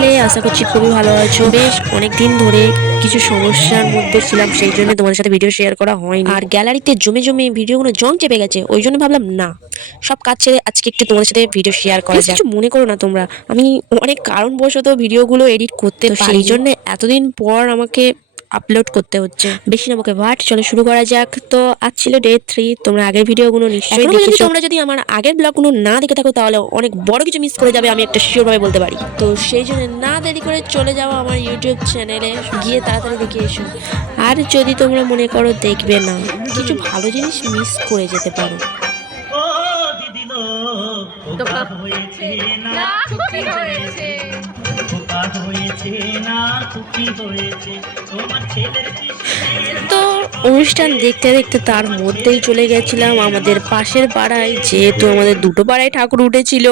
সকালে, আশা করছি খুবই ভালো আছো। বেশ অনেকদিন ধরে কিছু সমস্যার মধ্যে ছিলাম, সেই জন্য তোমাদের সাথে ভিডিও শেয়ার করা হয়নি। আর গ্যালারিতে জমে জমে ভিডিওগুলো জং চেপে গেছে, ওই জন্য ভাবলাম না, সব কাজ ছেড়ে আজকে একটু তোমাদের সাথে ভিডিও শেয়ার করা যায়। কিছু মনে করো না তোমরা, আমি অনেক কারণবশত ভিডিওগুলো এডিট করতে পারি, সেই জন্য এতদিন পর আমাকে আপলোড করতে হচ্ছে। বেশি না আমাকে ভাট, চলো শুরু করা যাক। তো আজ ছিল ডে 3, তোমরা আগের ভিডিওগুলো নিশ্চয়ই দেখেছো। তোমরা যদি আমার আগের ব্লগগুলো না দেখে থাকো তাহলে অনেক বড় কিছু মিস করে যাবে, আমি একটা শিওর ভাবে বলতে পারি। তো সেই জন্য না দেরি করে চলে যাও আমার ইউটিউব চ্যানেলে, গিয়ে তাড়াতাড়ি দেখে এসো। আর যদি তোমরা মনে করো দেখবে না, কিছু ভালো জিনিস মিস করে যেতে পারো। ও দিদি গো, খোকা হয়েছে না খুকি হয়েছে, খোকা হয়েছে না খুকি হয়েছে, তোমার ছেলের কৃষ্ণের। তো অনুষ্ঠান দেখতে দেখতে তার মধ্যেই চলে গেছিলাম আমাদের পাশের পাড়ায়, যেহেতু আমাদের দুটো পাড়ায় ঠাকুর উঠেছিল।